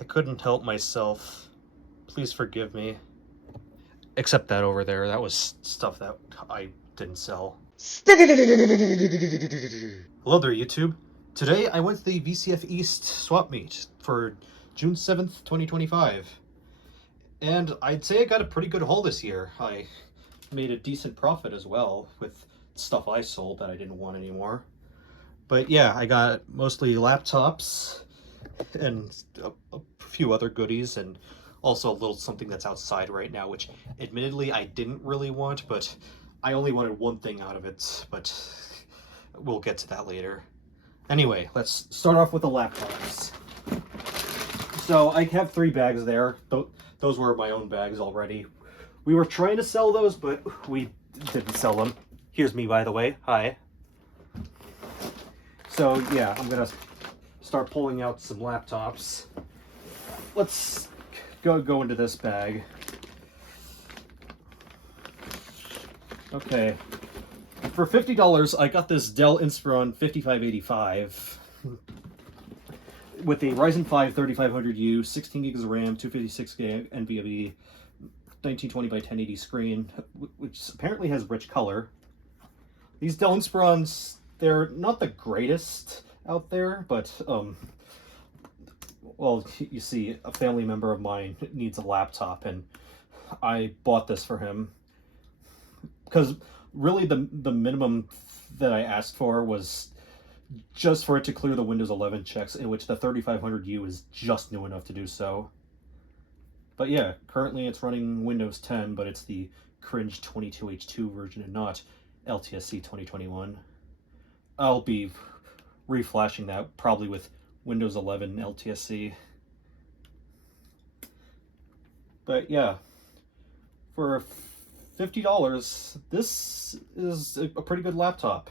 I couldn't help myself. Please forgive me. Except that over there, that was stuff that I didn't sell. Hello there, YouTube. Today I went to the VCF East swap meet for June 7th, 2025. And I'd say I got a pretty good haul this year. I made a decent profit as well with stuff I sold that I didn't want anymore. But yeah, I got mostly laptops and a few other goodies, and also a little something that's outside right now, which admittedly I didn't really want, but I only wanted one thing out of it, but we'll get to that later. Anyway, let's start off with the laptops. So I have 3 bags there. Those were my own bags already. We were trying to sell those, but we didn't sell them. Here's me, by the way. Hi. So yeah, I'm gonna start pulling out some laptops. Let's go into this bag. Okay. For $50, I got this Dell Inspiron 5585 with a Ryzen 5 3500U, 16 gigs of RAM, 256 gig NVMe, 1920 by 1080 screen, which apparently has rich color. These Dell Inspirons, they're not the greatest out there, but well, you see, a family member of mine needs a laptop, and I bought this for him because really the minimum that I asked for was just for it to clear the Windows 11 checks, in which the 3500U is just new enough to do so. But yeah, currently it's running Windows 10, but it's the cringe 22H2 version and not LTSC 2021. I'll be reflashing that probably with Windows 11 LTSC. But yeah, for $50, this is a pretty good laptop.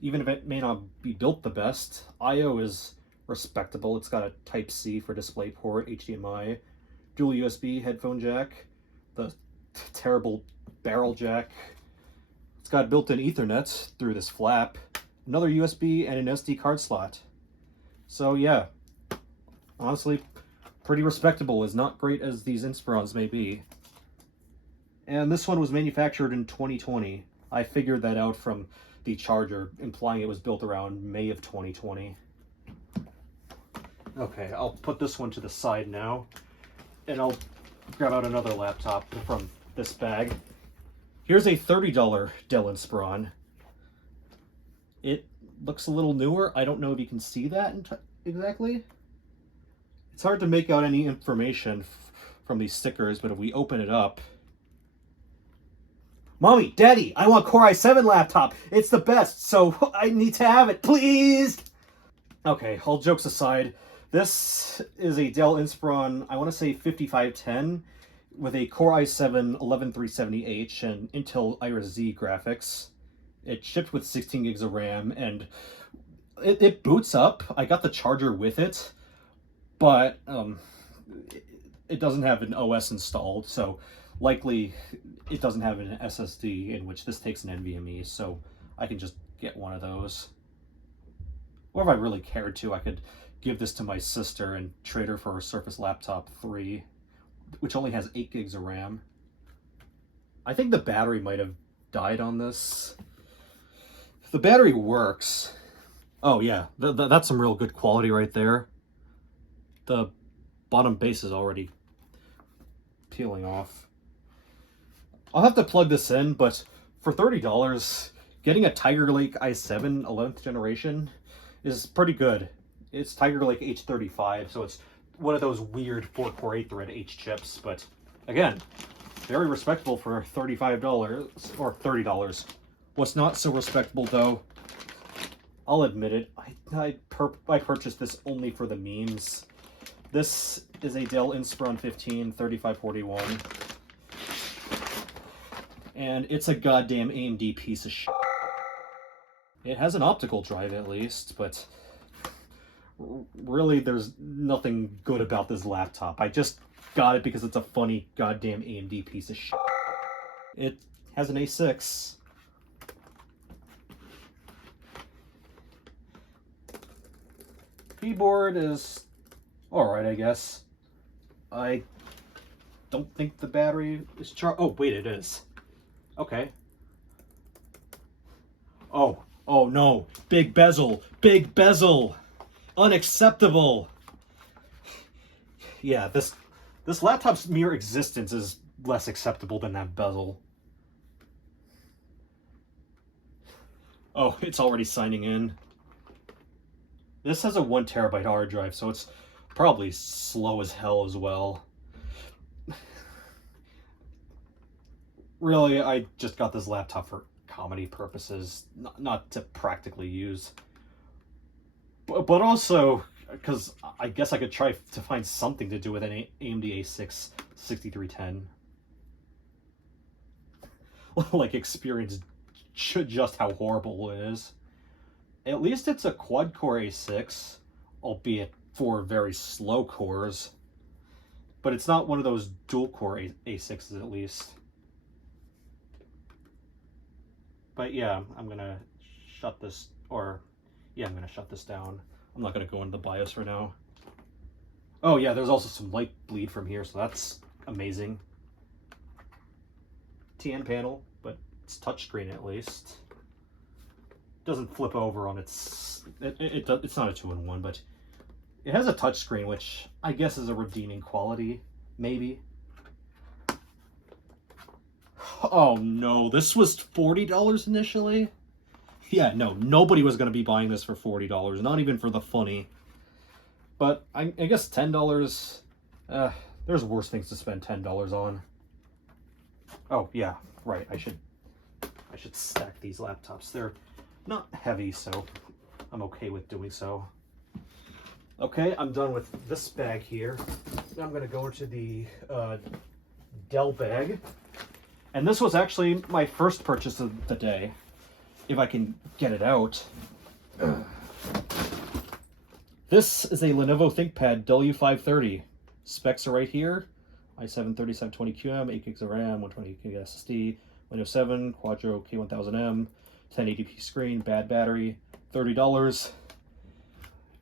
Even if it may not be built the best, I/O is respectable. It's got a Type-C for DisplayPort, HDMI, dual USB headphone jack, the terrible barrel jack. It's got built-in Ethernet through this flap, another USB, and an SD card slot. So yeah, honestly, pretty respectable, as not great as these Inspirons may be. And this one was manufactured in 2020. I figured that out from the charger, implying it was built around May of 2020. Okay, I'll put this one to the side now, and I'll grab out another laptop from this bag. Here's a $30 Dell Inspiron. It looks a little newer. I don't know if you can see that exactly. It's hard to make out any information from these stickers, but if we open it up... Mommy, Daddy, I want Core i7 laptop. It's the best, so I need to have it, please. Okay, all jokes aside, this is a Dell Inspiron, I want to say 5510, with a Core i7 11370H and Intel Iris Z graphics. It shipped with 16 gigs of RAM, and it boots up. I got the charger with it, but it doesn't have an OS installed, so likely it doesn't have an SSD, in which this takes an NVMe, so I can just get one of those. Or if I really cared to, I could give this to my sister and trade her for her Surface Laptop 3, which only has 8 gigs of RAM. I think the battery might have died on this. The battery works. Oh yeah, that's some real good quality right there. The bottom base is already peeling off. I'll have to plug this in, but for $30, getting a Tiger Lake i7 11th generation is pretty good. It's Tiger Lake H35, so it's one of those weird 4-core 8-thread H chips, but again, very respectable for $35 or $30. What's not so respectable, though, I'll admit it, I purchased this only for the memes. This is a Dell Inspiron 15 3541. And it's a goddamn AMD piece of shit. It has an optical drive at least, but really there's nothing good about this laptop. I just got it because it's a funny goddamn AMD piece of shit. It has an A6. Keyboard is Alright, I guess. I don't think the battery is charged. Oh, wait, it is. Okay. Oh, oh no. Big bezel. Big bezel. Unacceptable. Yeah, this laptop's mere existence is less acceptable than that bezel. Oh, it's already signing in. This has a 1 terabyte hard drive, so it's probably slow as hell as well. Really, I just got this laptop for comedy purposes, not to practically use. But also, because I guess I could try to find something to do with an AMD A6 6310. Like, experience just how horrible it is. At least it's a quad-core A6, albeit 4 very slow cores. But it's not one of those dual-core A6s, at least. But yeah, I'm gonna shut this, or yeah, I'm gonna shut this down. I'm not gonna go into the BIOS for now. Oh yeah, there's also some light bleed from here, so that's amazing. TN panel, but it's touchscreen at least. Doesn't flip over on its. It's not a 2-in-1, but it has a touchscreen, which I guess is a redeeming quality, maybe. Oh no, this was $40 initially? Yeah, no, nobody was going to be buying this for $40, not even for the funny. But I guess $10, there's worse things to spend $10 on. Oh yeah, right, I should stack these laptops. They're not heavy, so I'm okay with doing so. Okay, I'm done with this bag here. Now I'm going to go into the Dell bag. And this was actually my first purchase of the day, if I can get it out. This is a Lenovo ThinkPad W530. Specs are right here. i7-3720QM, 8 gigs of RAM, 128 gig SSD, Windows 7, Quadro K1000M, 1080p screen, bad battery, $30.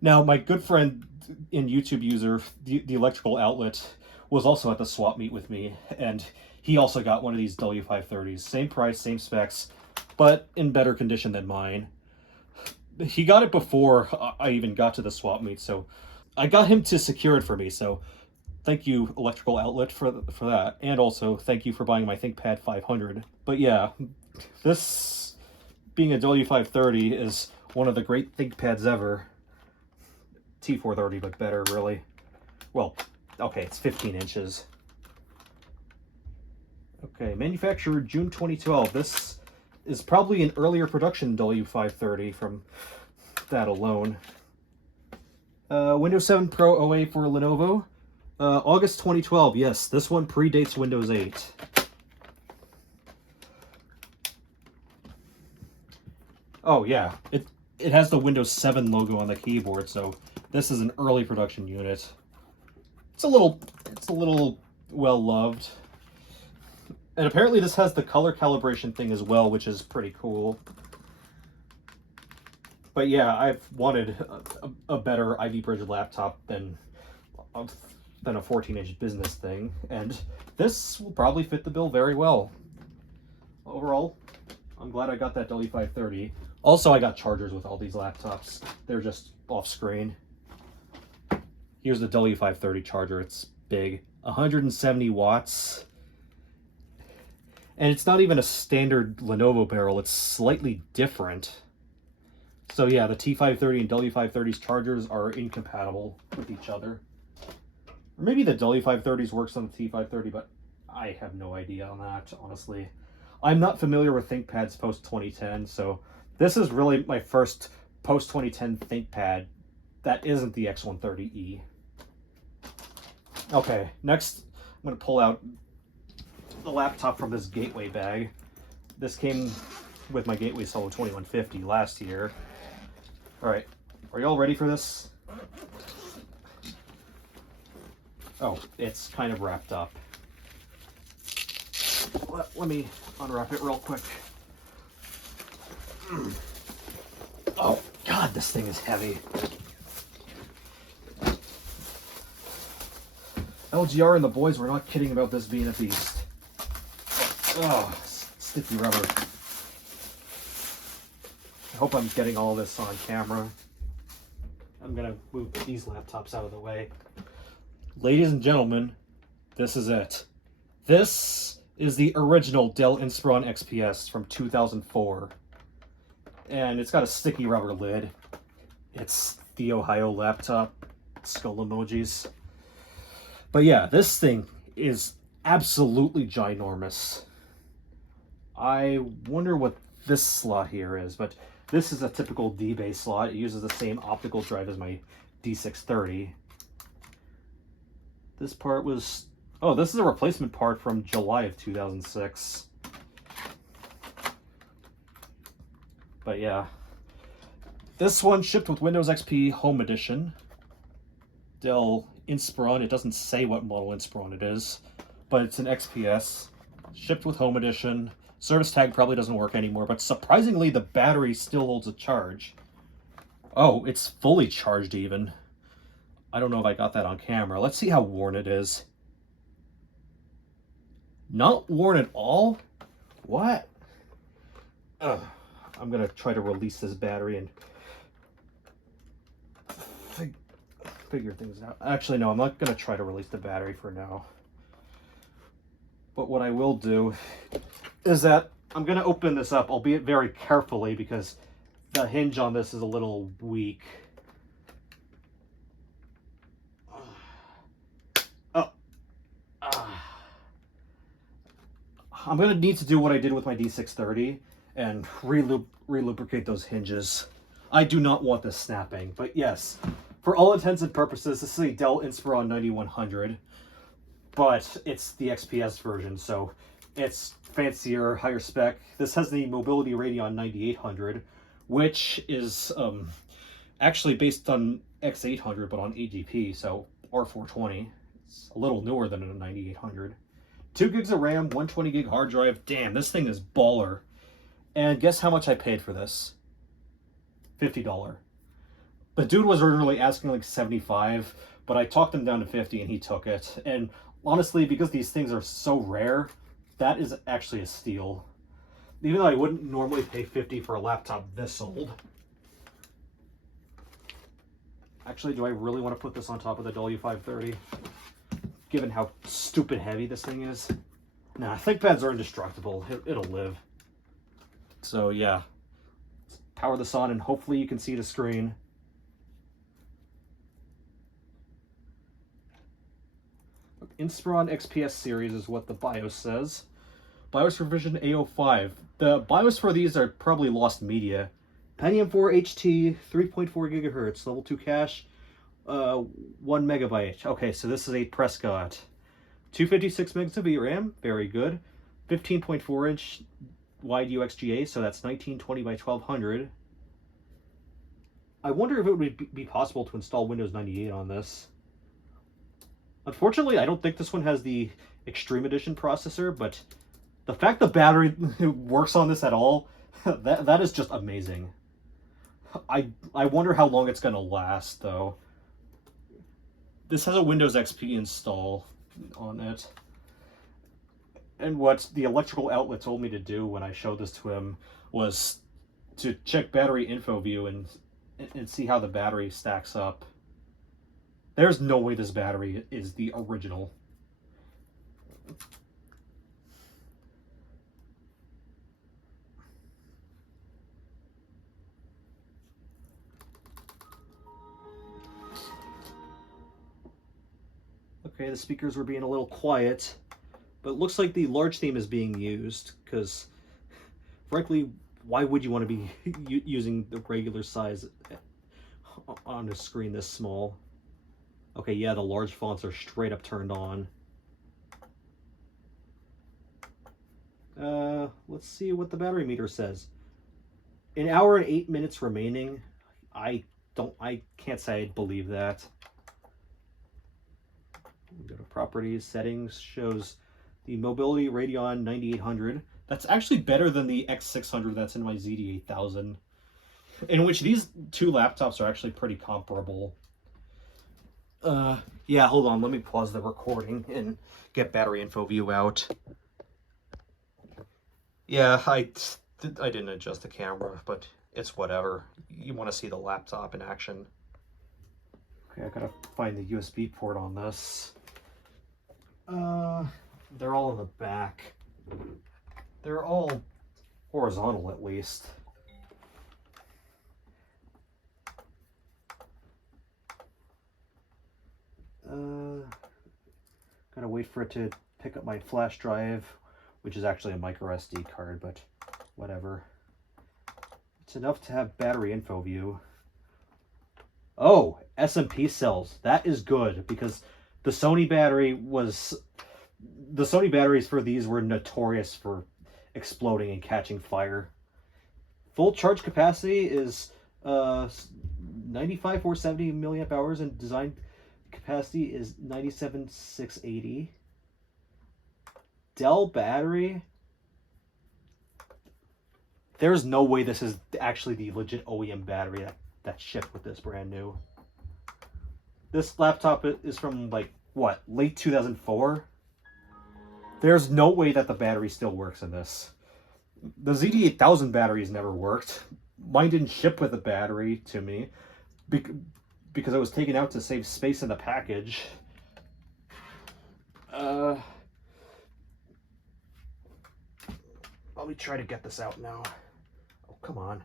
Now, my good friend and YouTube user, the electrical outlet, was also at the swap meet with me, and he also got one of these W530s. Same price, same specs, but in better condition than mine. He got it before I even got to the swap meet, so I got him to secure it for me, so thank you, electrical outlet, for that. And also, thank you for buying my ThinkPad 500. But yeah, this, being a W530, is one of the great ThinkPads ever. T430, but better, really. Well, okay, it's 15 inches. Okay, manufactured June 2012. This is probably an earlier production W530 from that alone. Windows 7 Pro OA for Lenovo. August 2012. Yes, this one predates Windows 8. Oh yeah, it has the Windows 7 logo on the keyboard, so this is an early production unit. It's a little well loved. And apparently this has the color calibration thing as well, which is pretty cool. But yeah, I've wanted a better Ivy Bridge laptop than a 14-inch business thing, and this will probably fit the bill very well. Overall, I'm glad I got that W530. Also, I got chargers with all these laptops. They're just off screen. Here's the W530 charger. It's big, 170 watts. And it's not even a standard Lenovo barrel, it's slightly different. So yeah, the T530 and W530's chargers are incompatible with each other. Or maybe the W530's works on the T530, but I have no idea on that, honestly. I'm not familiar with ThinkPads post-2010, so this is really my first post-2010 ThinkPad that isn't the X130E. Okay, next I'm going to pull out the laptop from this Gateway bag. This came with my Gateway Solo 2150 last year. Alright, are y'all ready for this? Oh, it's kind of wrapped up. Let me unwrap it real quick. Oh, God, this thing is heavy. LGR and the boys were not kidding about this being a beast. Oh, sticky rubber. I hope I'm getting all this on camera. I'm gonna move these laptops out of the way. Ladies and gentlemen, this is it. This is the original Dell Inspiron XPS from 2004. And it's got a sticky rubber lid. It's the Ohio laptop. Skull emojis. But yeah, this thing is absolutely ginormous. I wonder what this slot here is, but this is a typical D-Bay slot. It uses the same optical drive as my D630. This part was... Oh, this is a replacement part from July of 2006. But yeah. This one shipped with Windows XP Home Edition. Dell Inspiron. It doesn't say what model Inspiron it is, but it's an XPS. Shipped with Home Edition. Service tag probably doesn't work anymore, but surprisingly the battery still holds a charge. Oh, it's fully charged even. I don't know if I got that on camera. Let's see how worn it is. Not worn at all? What? Ugh. I'm gonna try to release this battery and figure things out. Actually, no, I'm not gonna try to release the battery for now. But what I will do is that I'm gonna open this up, albeit very carefully, because the hinge on this is a little weak. I'm gonna need to do what I did with my D630 and re-lubricate those hinges. I do not want this snapping, but yes, for all intents and purposes, this is a Dell Inspiron 9100, but it's the XPS version, so it's fancier, higher spec. This has the Mobility Radeon 9800, which is actually based on X800, but on AGP, so R420. It's a little newer than a 9800. 2 gigs of RAM, 120 gig hard drive. Damn, this thing is baller. And guess how much I paid for this? $50. The dude was originally asking like $75, but I talked him down to $50 and he took it. And honestly, because these things are so rare, that is actually a steal. Even though I wouldn't normally pay $50 for a laptop this old. Actually, do I really want to put this on top of the W530? Given how stupid heavy this thing is. Nah, ThinkPads are indestructible. It'll live. So yeah, let's power this on and hopefully you can see the screen. Inspiron XPS series is what the BIOS says. BIOS revision A05. The BIOS for these are probably lost media. Pentium 4 HT, 3.4 gigahertz, level 2 cache. 1 megabyte. Okay, so this is a Prescott. 256 megs of VRAM, very good. 15.4 inch wide UXGA, so that's 1920 by 1200. I wonder if it would be possible to install Windows 98 on this. Unfortunately, I don't think this one has the Extreme Edition processor, but the fact the battery works on this at all, that is just amazing. I wonder how long it's going to last, though. This has a Windows XP install on it. And what the electrical outlet told me to do when I showed this to him was to check battery info view and see how the battery stacks up. There's no way this battery is the original. Okay, the speakers were being a little quiet, but it looks like the large theme is being used, because frankly, why would you want to be using the regular size on a screen this small? Okay, yeah, the large fonts are straight up turned on. Let's see what the battery meter says. An hour and 8 minutes remaining. I can't say I believe that. Go to properties, settings, shows the Mobility Radeon 9800. That's actually better than the X600 that's in my ZD8000, in which these two laptops are actually pretty comparable. Yeah, hold on. Let me pause the recording and get battery info view out. Yeah, I didn't adjust the camera, but it's whatever. You want to see the laptop in action. Okay, I gotta find the USB port on this. They're all in the back. They're all horizontal, at least. Gotta wait for it to pick up my flash drive, which is actually a micro SD card, but whatever. It's enough to have battery info view. Oh, SMP cells. That is good, because the Sony batteries for these were notorious for exploding and catching fire. Full charge capacity is 95,470 milliamp hours, and design capacity is 97,680. Dell battery. There's no way this is actually the legit OEM battery that shipped with this brand new. This laptop is from, like, what, late 2004? There's no way that the battery still works in this. The ZD8000 batteries never worked. Mine didn't ship with a battery to me because it was taken out to save space in the package. Let me try to get this out now. Oh, come on.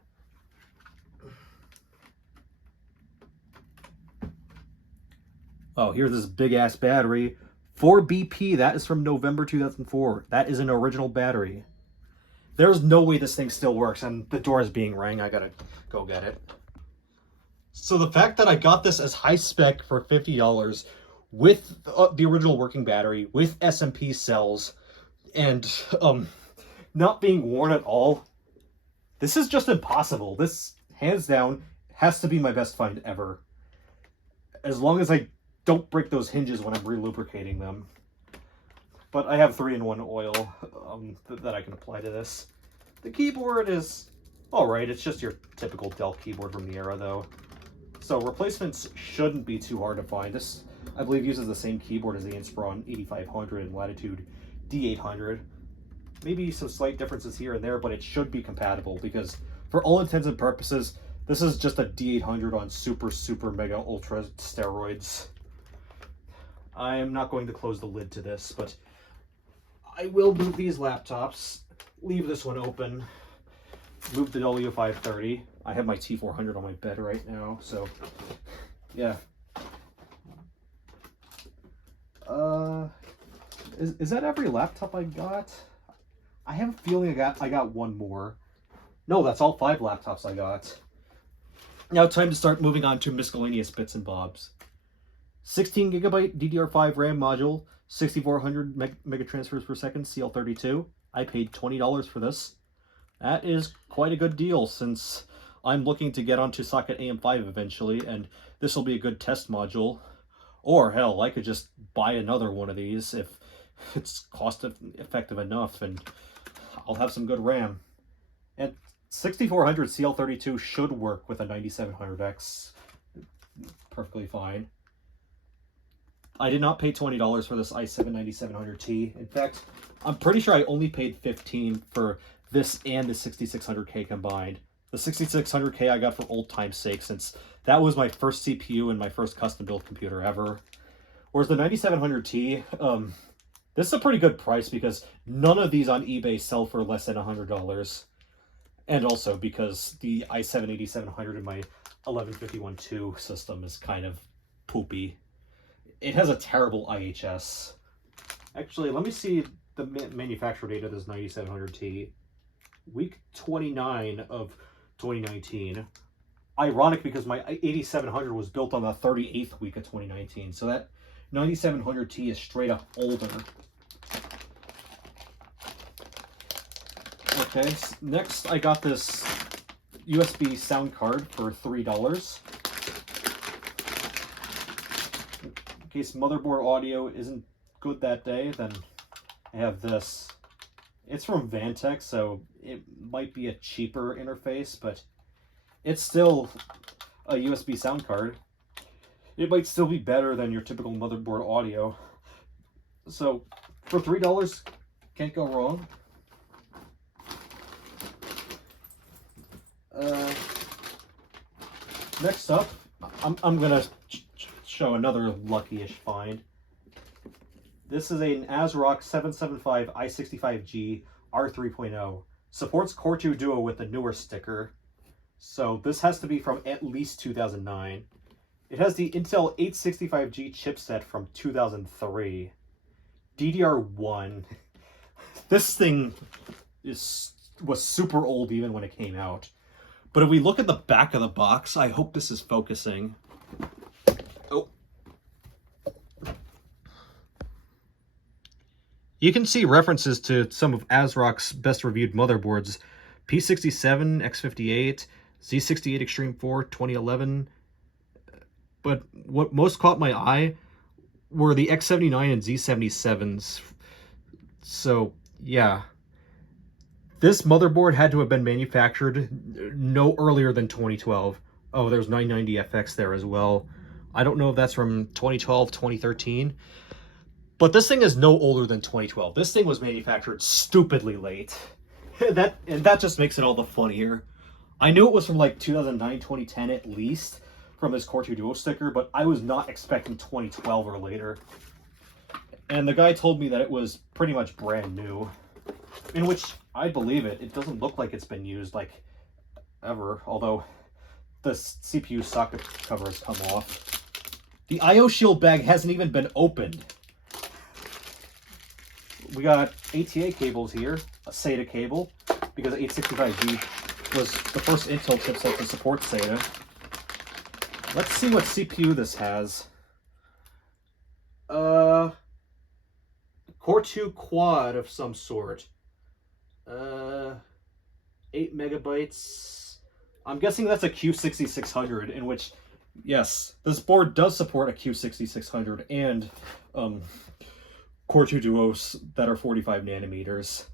Oh, here's this big-ass battery. 4BP, that is from November 2004. That is an original battery. There's no way this thing still works, and the door is being rang. I gotta go get it. So the fact that I got this as high spec for $50 with the original working battery, with SMP cells, and not being worn at all, this is just impossible. This, hands down, has to be my best find ever. As long as I don't break those hinges when I'm relubricating them. But I have 3-in-1 oil that I can apply to this. The keyboard is alright. It's just your typical Dell keyboard from the era, though. So replacements shouldn't be too hard to find. This, I believe, uses the same keyboard as the Inspiron 8500 and Latitude D800. Maybe some slight differences here and there, but it should be compatible, because for all intents and purposes, this is just a D800 on super, super, mega, ultra steroids. I'm not going to close the lid to this, but I will move these laptops, leave this one open, move the W530. I have my T400 on my bed right now, so yeah. Is that every laptop I got? I have a feeling I got one more. No, that's all 5 laptops I got. Now time to start moving on to miscellaneous bits and bobs. 16 gigabyte DDR5 RAM module, 6400 mega transfers per second, CL32. I paid $20 for this. That is quite a good deal, since I'm looking to get onto Socket AM5 eventually, and this will be a good test module. Or hell, I could just buy another one of these if it's cost effective enough, and I'll have some good RAM. And 6400 CL32 should work with a 9700X perfectly fine. I did not pay $20 for this i7-9700T. In fact, I'm pretty sure I only paid $15 for this and the 6600K combined. The 6600K I got for old time's sake, since that was my first CPU and my first custom built computer ever. Whereas the 9700T, this is a pretty good price, because none of these on eBay sell for less than $100. And also because the i7-8700 in my 1151.2 system is kind of poopy. It has a terrible IHS. Actually, let me see the manufacturer date of this 9700T. Week 29 of 2019. Ironic, because my 8700 was built on the 38th week of 2019. So that 9700T is straight up older. Okay, next I got this USB sound card for $3. In case motherboard audio isn't good that day, then I have this. It's from Vantech, so it might be a cheaper interface, but it's still a USB sound card. it might still be better than your typical motherboard audio. So for $3, can't go wrong. Next up, I'm gonna show another lucky-ish find. This is an ASRock 775 i65G R3.0. Supports Core 2 Duo with the newer sticker. So this has to be from at least 2009. It has the Intel 865G chipset from 2003. DDR1. This thing was super old even when it came out. But if we look at the back of the box, I hope this is focusing. Oh. You can see references to some of ASRock's best reviewed motherboards. P67, X58, Z68 Extreme 4, 2011. But what most caught my eye were the X79 and Z77s. So, yeah. This motherboard had to have been manufactured no earlier than 2012. Oh, there's 990FX there as well. I don't know if that's from 2012, 2013. But this thing is no older than 2012. This thing was manufactured stupidly late. that just makes it all the funnier. I knew it was from like 2009, 2010 at least, from this Core 2 Duo sticker, but I was not expecting 2012 or later. And the guy told me that it was pretty much brand new. In which, I believe it. It doesn't look like it's been used, like, ever. Although, the CPU socket cover has come off. The I/O shield bag hasn't even been opened. We got ATA cables here. A SATA cable. Because 865G was the first Intel chipset to support SATA. Let's see what CPU this has. Core 2 quad of some sort. 8 megabytes. I'm guessing that's a Q6600, in which, yes, this board does support a Q6600 and Core 2 Duos that are 45 nanometers.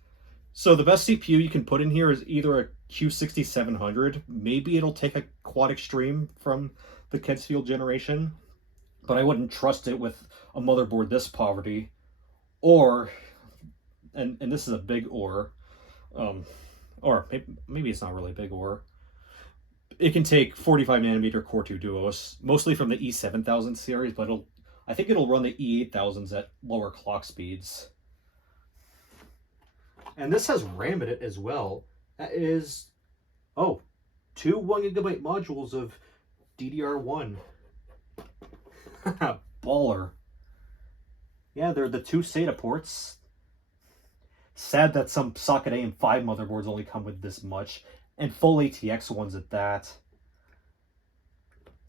So the best CPU you can put in here is either a Q6700. Maybe it'll take a Quad Extreme from the Kedsfield generation, but I wouldn't trust it with a motherboard this poverty. Or, and this is a big or maybe it's not really big or, it can take 45 nanometer Core 2 Duos, mostly from the E7000 series, but I think it'll run the E8000s at lower clock speeds. And this has RAM in it as well. That is, two 1GB modules of DDR1. Baller. Yeah, they're the two SATA ports. Sad that some socket AM5 motherboards only come with this much, and full ATX ones at that.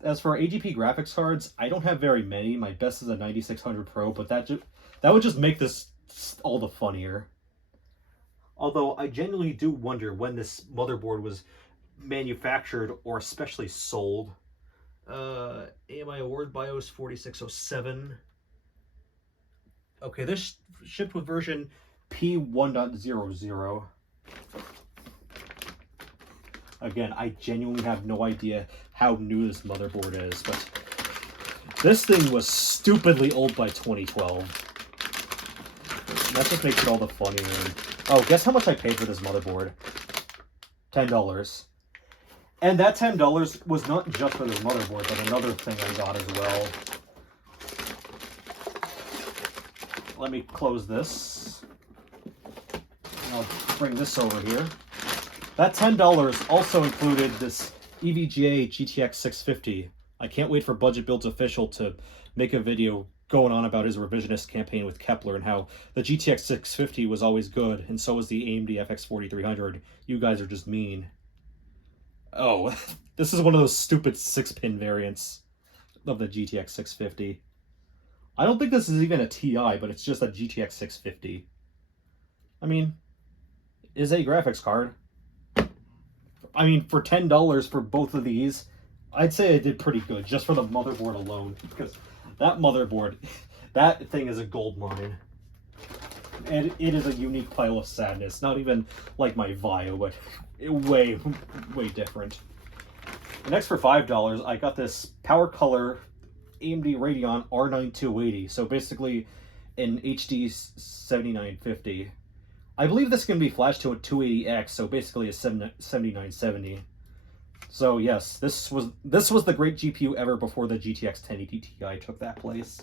As for AGP graphics cards, I don't have very many. My best is a 9600 Pro, but that would just make this all the funnier. Although I genuinely do wonder when this motherboard was manufactured or especially sold. AMI Award BIOS 4607. Okay, this shipped with version P1.00. Again, I genuinely have no idea how new this motherboard is, but this thing was stupidly old by 2012. That just makes it all the funnier. Oh, guess how much I paid for this motherboard? $10. And that $10 was not just for this motherboard, but another thing I got as well. Let me close this. And I'll bring this over here. That $10 also included this EVGA GTX 650. I can't wait for Budget Build's official to make a video going on about his revisionist campaign with Kepler and how the GTX 650 was always good, and so was the AMD FX 4300. You guys are just mean. Oh, this is one of those stupid 6-pin variants of the GTX 650. I don't think this is even a TI, but it's just a GTX 650. I mean, is a graphics card. I mean, for $10 for both of these, I'd say I did pretty good just for the motherboard alone, because that motherboard, that thing is a gold mine. And it is a unique pile of sadness. Not even like my Vio, but way, way different. Next, for $5, I got this Power Color AMD Radeon R9 280. So basically an HD 7950. I believe this can be flashed to a 280X, so basically a 7970. So yes, this was the great GPU ever before the GTX 1080 Ti took that place.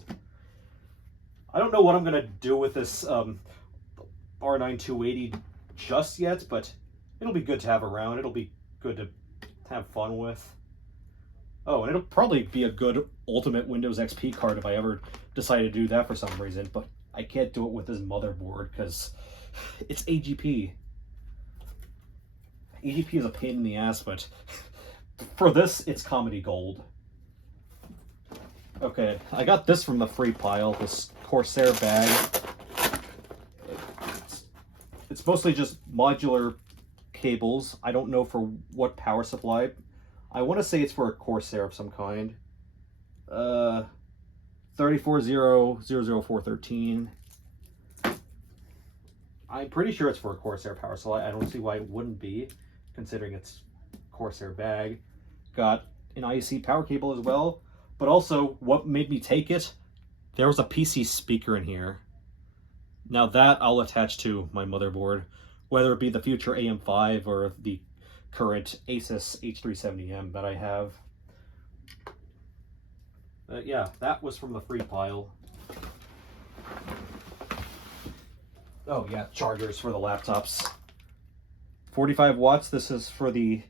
I don't know what I'm gonna do with this R9 280 just yet, but it'll be good to have around. It'll be good to have fun with. Oh, and it'll probably be a good ultimate Windows XP card if I ever decide to do that for some reason, but I can't do it with this motherboard because it's AGP. AGP is a pain in the ass, but for this, it's comedy gold. Okay, I got this from the free pile, this Corsair bag. It's mostly just modular cables. I don't know for what power supply. I want to say it's for a Corsair of some kind. 3400413. I'm pretty sure it's for a Corsair power supply. I don't see why it wouldn't be, considering it's Corsair bag. Got an IEC power cable as well. But also, what made me take it, there was a PC speaker in here. Now that I'll attach to my motherboard, whether it be the future AM5 or the current Asus H370M that I have. Yeah, that was from the free pile. Oh yeah, chargers for the laptops. 45 watts, this is for the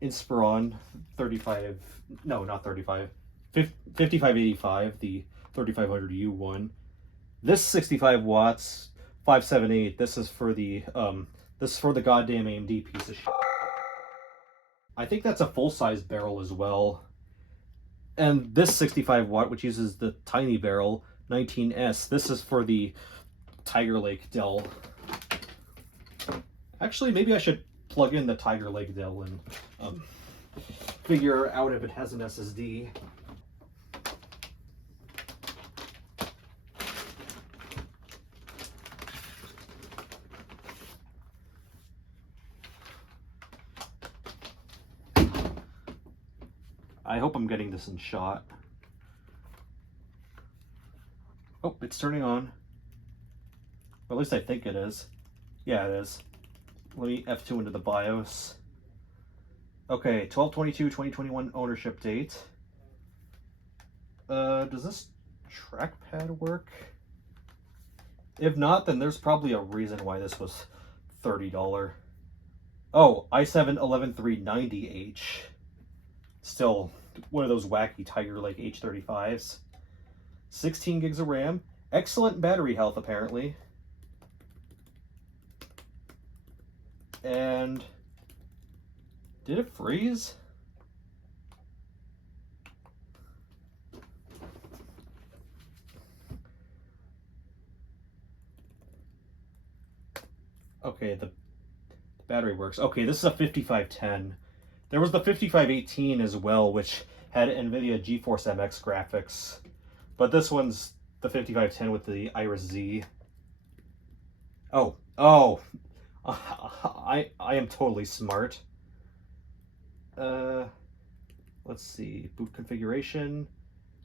Inspiron 5585, the 3500U one. This 65 watts, 578, this is for the goddamn AMD piece of shit. I think that's a full-size barrel as well. And this 65 watt, which uses the tiny barrel, 19S, this is for the Tiger Lake Dell. Actually, maybe I should plug in the Tiger Lake Dell and figure out if it has an SSD. I hope I'm getting this in shot. Oh, it's turning on. Or at least I think it is. Yeah, it is. Let me F2 into the BIOS. Okay, 12/22/2021 ownership date. Does this trackpad work? If not, then there's probably a reason why this was $30. Oh, i7-11390H. Still one of those wacky Tiger Lake H35s. 16 gigs of RAM. Excellent battery health, apparently. And did it freeze? Okay, the battery works. Okay, this is a 5510. There was the 5518 as well, which had NVIDIA GeForce MX graphics. But this one's the 5510 with the Iris Z. Oh, I am totally smart. Let's see, boot configuration,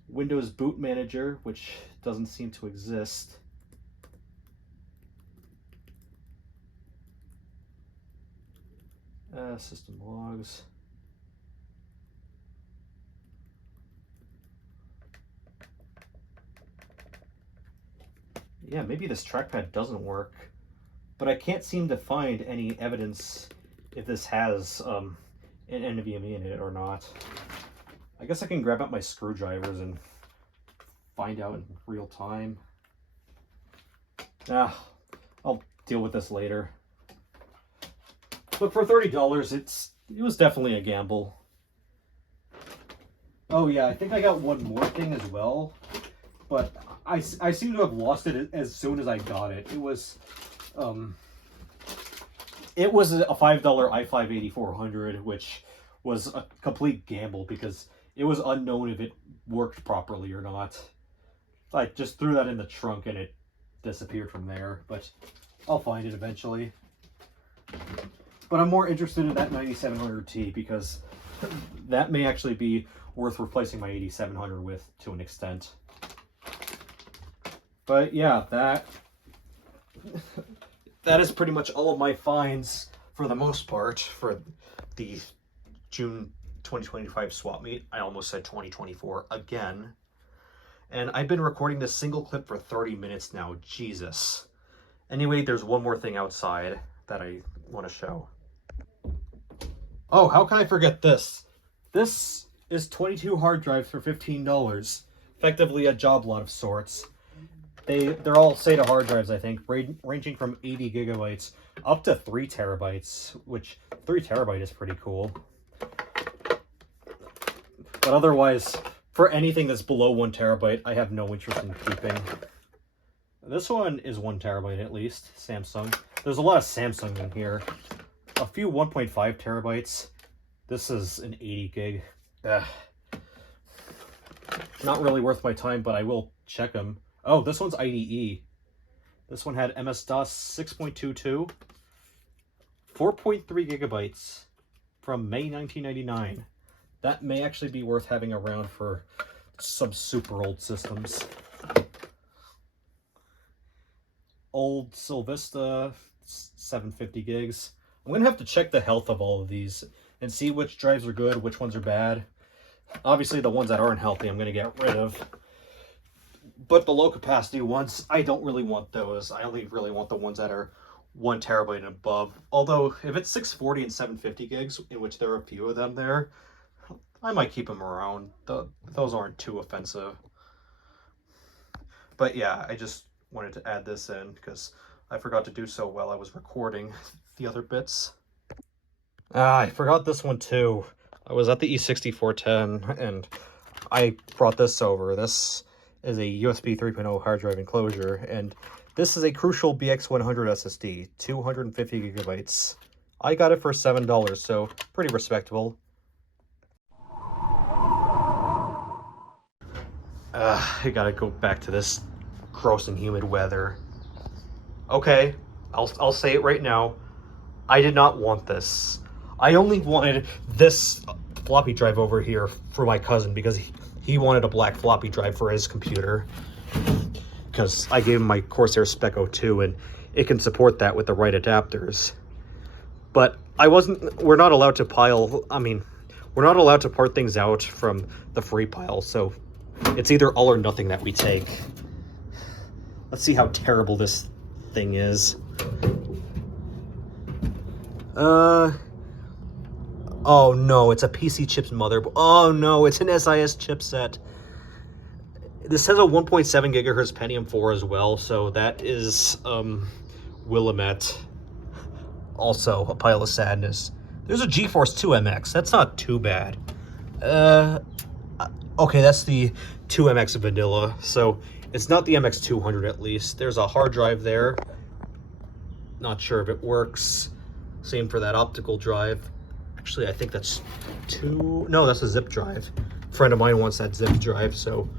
Windows Boot Manager, which doesn't seem to exist. System logs. Yeah, maybe this trackpad doesn't work, but I can't seem to find any evidence if this has an NVMe in it or not. I guess I can grab out my screwdrivers and find out in real time. I'll deal with this later. But for $30, it was definitely a gamble. Oh yeah, I think I got one more thing as well, but I seem to have lost it as soon as I got it. It was a $5 i5-8400, which was a complete gamble because it was unknown if it worked properly or not. I just threw that in the trunk and it disappeared from there, but I'll find it eventually. But I'm more interested in that 9700T because that may actually be worth replacing my 8700 with to an extent. But yeah, that is pretty much all of my finds for the most part for the June 2025 swap meet. I almost said 2024 again. And I've been recording this single clip for 30 minutes now. Jesus. Anyway, there's one more thing outside that I want to show. Oh, how can I forget this? This is 22 hard drives for $15. Effectively a job lot of sorts. They're all SATA hard drives, I think, ranging from 80 gigabytes up to 3 terabytes, which 3 terabyte is pretty cool. But otherwise, for anything that's below 1 terabyte, I have no interest in keeping. This one is 1 terabyte at least, Samsung. There's a lot of Samsung in here. A few 1.5 terabytes. This is an 80 gig. Ugh. Not really worth my time, but I will check them. Oh, this one's IDE. This one had MS-DOS 6.22, 4.3 gigabytes from May 1999. That may actually be worth having around for some super old systems. Old Sylvista, 750 gigs. I'm going to have to check the health of all of these and see which drives are good, which ones are bad. Obviously, the ones that aren't healthy, I'm going to get rid of. But the low capacity ones, I don't really want those. I only really want the ones that are 1 terabyte and above. Although, if it's 640 and 750 gigs, in which there are a few of them there, I might keep them around. Those aren't too offensive. But yeah, I just wanted to add this in because I forgot to do so while I was recording the other bits. I forgot this one too. I was at the E6410 and I brought this over. This is a USB 3.0 hard drive enclosure, and this is a Crucial BX100 SSD, 250 gigabytes. I got it for $7, so pretty respectable. I gotta go back to this gross and humid weather. Okay, I'll say it right now. I did not want this. I only wanted this floppy drive over here for my cousin because he wanted a black floppy drive for his computer. Because I gave him my Corsair Spec 02 and it can support that with the right adapters. But we're not allowed to we're not allowed to part things out from the free pile, so it's either all or nothing that we take. Let's see how terrible this thing is. Oh no, it's a PC chips motherboard. Oh no, it's an SIS chipset. This has a 1.7 gigahertz Pentium 4 as well, so that is Willamette. Also a pile of sadness. There's a GeForce 2 MX. That's not too bad. Okay, that's the 2MX vanilla, so it's not the MX200 at least. There's a hard drive there. Not sure if it works. Same for that optical drive. Actually, I think that's no, that's a zip drive. A friend of mine wants that zip drive, so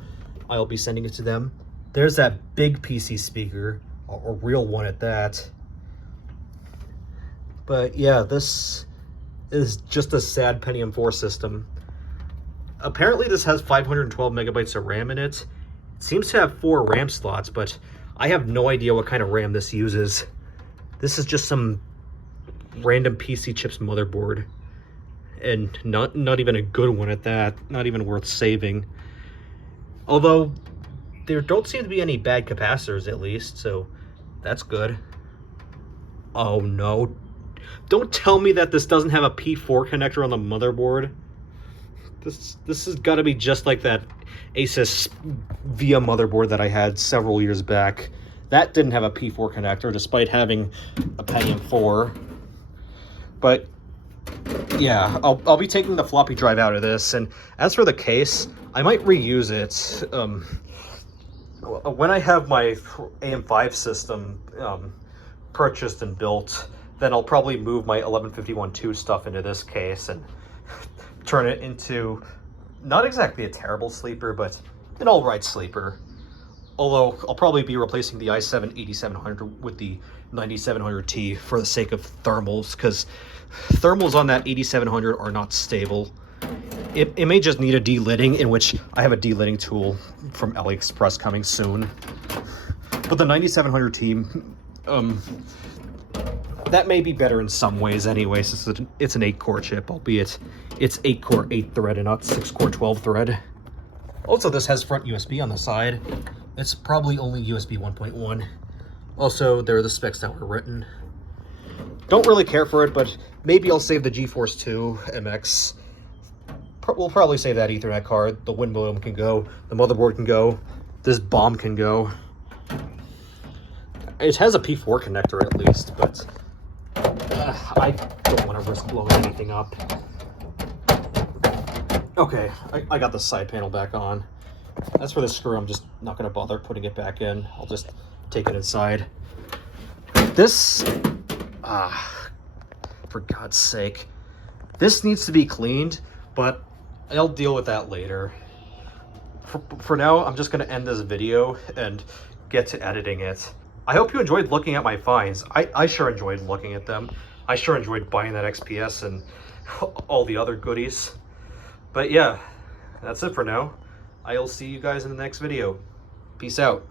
I'll be sending it to them. There's that big PC speaker, a real one at that. But yeah, this is just a sad Pentium 4 system. Apparently this has 512 megabytes of RAM in it. It seems to have 4 RAM slots, but I have no idea what kind of RAM this uses. This is just some random PC chips motherboard. And not even a good one at that. Not even worth saving. Although, there don't seem to be any bad capacitors at least, so that's good. Oh no. Don't tell me that this doesn't have a P4 connector on the motherboard. This has got to be just like that Asus VIA motherboard that I had several years back. That didn't have a P4 connector despite having a Pentium 4. But yeah, I'll be taking the floppy drive out of this, and as for the case, I might reuse it. When I have my AM5 system purchased and built, then I'll probably move my 1151.2 stuff into this case and turn it into not exactly a terrible sleeper, but an alright sleeper. Although I'll probably be replacing the i7 8700 with the 9700T for the sake of thermals, because thermals on that 8700 are not stable. It may just need a de-lidding, in which I have a de-lidding tool from AliExpress coming soon. But the 9700T, that may be better in some ways anyway, since it's an 8-core chip, albeit it's 8-core 8-thread and not 6-core 12-thread. Also, this has front USB on the side. It's probably only USB 1.1. Also, there are the specs that were written. Don't really care for it, but maybe I'll save the GeForce 2 MX. We'll probably save that Ethernet card. The Win modem can go. The motherboard can go. This bomb can go. It has a P4 connector at least, but I don't want to risk blowing anything up. Okay, I got the side panel back on. As for the screw, I'm just not going to bother putting it back in. I'll just take it inside. This, for God's sake, this needs to be cleaned, but I'll deal with that later. For now, I'm just going to end this video and get to editing it. I hope you enjoyed looking at my finds. I sure enjoyed looking at them. I sure enjoyed buying that XPS and all the other goodies. But yeah, that's it for now. I'll see you guys in the next video. Peace out.